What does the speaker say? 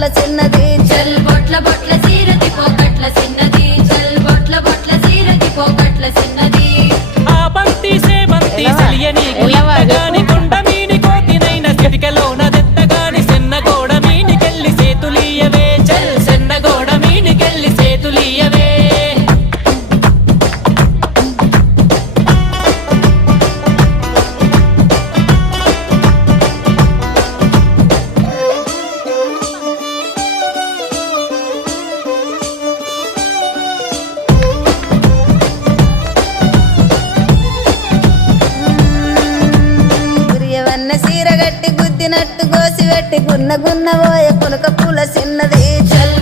పోకట్ల చిన్నది చల్ బొట్ల బొట్ల సీరది పోకట్ల చిన్నది చల్ బొట్ల బొట్ల సీరది పోకట్ల చిన్నది ఆ బంతి సేబంతి సెలియని గుల్లగాని కొండ మీని కోతినైన సిరికలోన దెత్తగాని సెన్నగోడ మీనికెళ్ళి సేతులీయవే చల్ సెన్నగోడ మీనికెళ్ళి సేతులీయవే గురియవన్న సీర గట్టి గుద్దినట్టు గోసి పెట్టి గున్న గున్న పోయ పునక పూల చిన్నది చల్